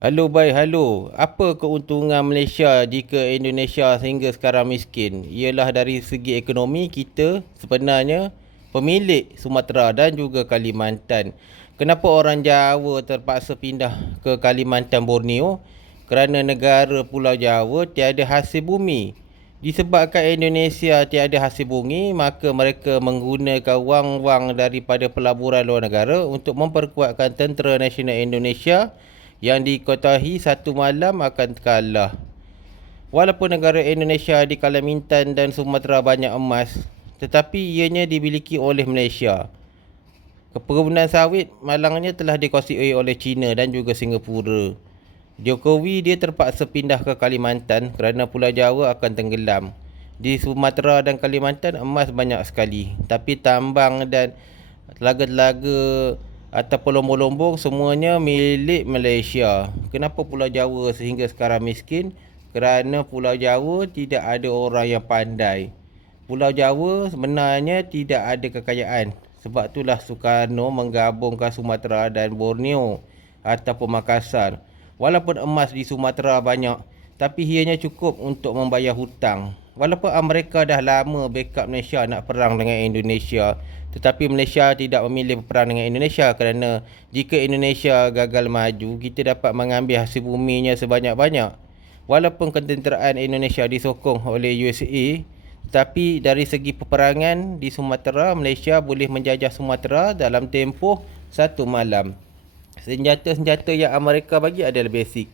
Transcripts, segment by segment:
Halo bhai, halo. Apa keuntungan Malaysia jika Indonesia sehingga sekarang miskin? Ialah dari segi ekonomi kita sebenarnya pemilik Sumatera dan juga Kalimantan. Kenapa orang Jawa terpaksa pindah ke Kalimantan Borneo? Kerana negara Pulau Jawa tiada hasil bumi. Disebabkan Indonesia tiada hasil bumi, maka mereka menggunakan wang-wang daripada pelaburan luar negara untuk memperkuatkan Tentera Nasional Indonesia yang diketahui satu malam akan kalah. Walaupun negara Indonesia di Kalimantan dan Sumatera banyak emas, tetapi ianya dimiliki oleh Malaysia. Perkebunan sawit malangnya telah dikuasai oleh China dan juga Singapura. Jokowi dia terpaksa pindah ke Kalimantan kerana Pulau Jawa akan tenggelam. Di Sumatera dan Kalimantan emas banyak sekali, tapi tambang dan telaga-telaga ataupun lombong-lombong semuanya milik Malaysia. Kenapa Pulau Jawa sehingga sekarang miskin? Kerana Pulau Jawa tidak ada orang yang pandai. Pulau Jawa sebenarnya tidak ada kekayaan. Sebab itulah Soekarno menggabungkan Sumatera dan Borneo ataupun Makassar. Walaupun emas di Sumatera banyak, tapi ianya cukup untuk membayar hutang. Walaupun Amerika dah lama backup Malaysia nak perang dengan Indonesia, tetapi Malaysia tidak memilih berperang dengan Indonesia kerana jika Indonesia gagal maju, kita dapat mengambil hasil buminya sebanyak-banyak. Walaupun ketenteraan Indonesia disokong oleh USA, tetapi dari segi peperangan di Sumatera, Malaysia boleh menjajah Sumatera dalam tempoh satu malam. Senjata-senjata yang Amerika bagi adalah basic.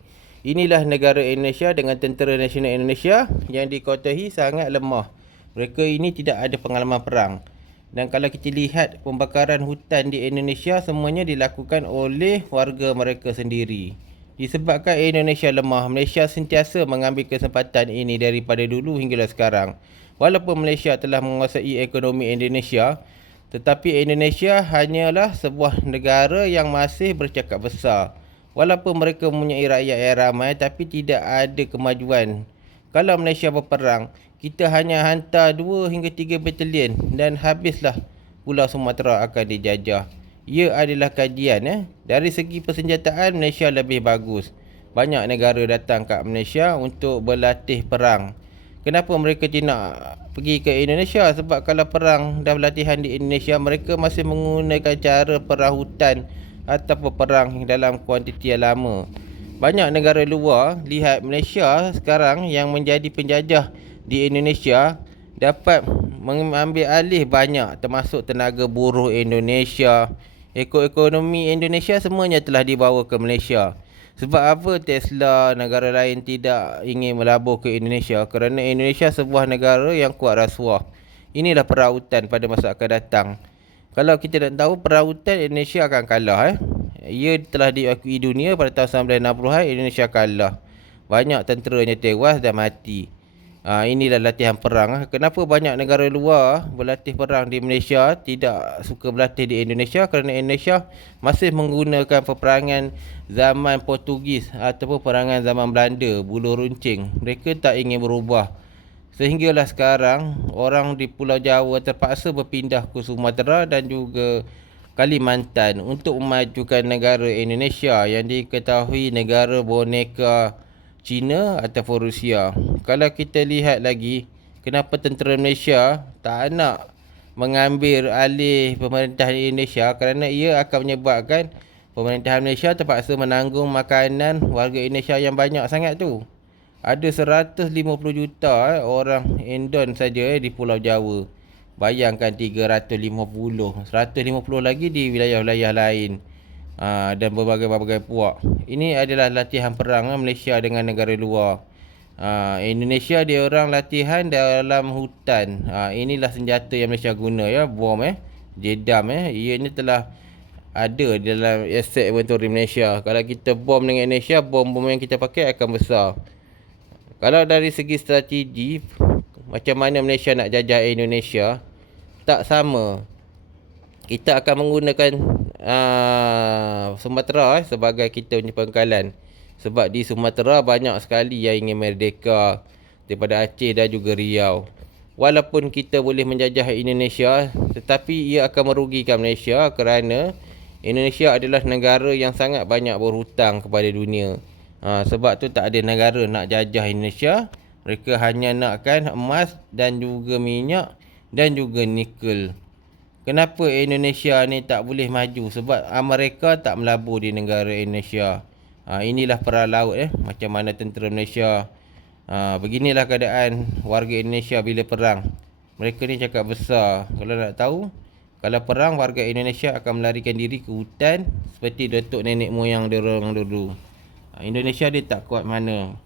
Inilah negara Indonesia dengan Tentera Nasional Indonesia yang dikotahi sangat lemah. Mereka ini tidak ada pengalaman perang. Dan kalau kita lihat pembakaran hutan di Indonesia semuanya dilakukan oleh warga mereka sendiri. Disebabkan Indonesia lemah, Malaysia sentiasa mengambil kesempatan ini daripada dulu hinggalah sekarang. Walaupun Malaysia telah menguasai ekonomi Indonesia, tetapi Indonesia hanyalah sebuah negara yang masih bercakap besar. Walaupun mereka mempunyai rakyat yang ramai tapi tidak ada kemajuan. Kalau Malaysia berperang, kita hanya hantar 2 hingga 3 batalion dan habislah Pulau Sumatera akan dijajah. Ia adalah kajian. Dari segi persenjataan, Malaysia lebih bagus. Banyak negara datang ke Malaysia untuk berlatih perang. Kenapa mereka tidak nak pergi ke Indonesia? Sebab kalau perang dan latihan di Indonesia, mereka masih menggunakan cara perang hutan atau perang dalam kuantiti yang lama. Banyak negara luar lihat Malaysia sekarang yang menjadi penjajah di Indonesia dapat mengambil alih banyak, termasuk tenaga buruh Indonesia, ekonomi Indonesia semuanya telah dibawa ke Malaysia. Sebab apa Tesla negara lain tidak ingin melabur ke Indonesia? Kerana Indonesia sebuah negara yang kuat rasuah. Inilah perautan pada masa akan datang. Kalau kita nak tahu, perautan Indonesia akan kalah. Ia telah diakui dunia pada tahun 1960-an, Indonesia kalah. Banyak tenteranya tewas dan mati. Inilah latihan perang. Kenapa banyak negara luar berlatih perang di Malaysia tidak suka berlatih di Indonesia? Kerana Indonesia masih menggunakan peperangan zaman Portugis ataupun peperangan zaman Belanda, bulu runcing. Mereka tak ingin berubah. Sehinggalah sekarang orang di Pulau Jawa terpaksa berpindah ke Sumatera dan juga Kalimantan untuk memajukan negara Indonesia yang diketahui negara boneka China ataupun Rusia. Kalau kita lihat lagi, kenapa tentera Malaysia tak nak mengambil alih pemerintahan Indonesia? Kerana ia akan menyebabkan pemerintahan Malaysia terpaksa menanggung makanan warga Indonesia yang banyak sangat tu. Ada 150 juta orang Indon saja di Pulau Jawa. Bayangkan 350, 150 lagi di wilayah-wilayah lain. Dan berbagai-bagai puak. Ini adalah latihan perang Malaysia dengan negara luar. Indonesia dia orang latihan dalam hutan. Inilah senjata yang Malaysia guna bom jedam ia ni telah ada dalam aset inventory Malaysia. Kalau kita bom dengan Indonesia, bom-bom yang kita pakai akan besar. Kalau dari segi strategi, macam mana Malaysia nak jajah Indonesia, tak sama. Kita akan menggunakan Sumatera sebagai kita punya pangkalan. Sebab di Sumatera banyak sekali yang ingin merdeka daripada Aceh dan juga Riau. Walaupun kita boleh menjajah Indonesia, tetapi ia akan merugikan Malaysia kerana Indonesia adalah negara yang sangat banyak berhutang kepada dunia. Sebab tu tak ada negara nak jajah Indonesia. Mereka hanya nakkan emas dan juga minyak dan juga nikel. Kenapa Indonesia ni tak boleh maju? Sebab Amerika tak melabur di negara Indonesia. Inilah perang laut macam mana tentera Malaysia. Beginilah keadaan warga Indonesia bila perang. Mereka ni cakap besar. Kalau nak tahu, kalau perang warga Indonesia akan melarikan diri ke hutan seperti datuk nenek moyang diorang dulu. Indonesia dia tak kuat mana.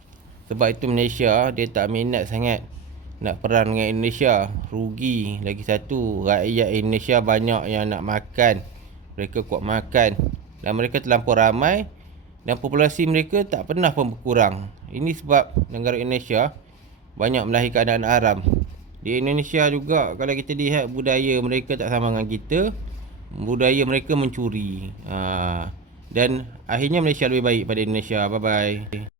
Sebab itu Malaysia dia tak minat sangat nak perang dengan Indonesia. Rugi. Lagi satu, rakyat Indonesia banyak yang nak makan. Mereka kuat makan. Dan mereka terlampau ramai. Dan populasi mereka tak pernah pun berkurang. Ini sebab negara Indonesia banyak melahirkan anak-anak haram. Di Indonesia juga kalau kita lihat budaya mereka tak sama dengan kita. Budaya mereka mencuri. Dan akhirnya Malaysia lebih baik pada Indonesia. Bye-bye.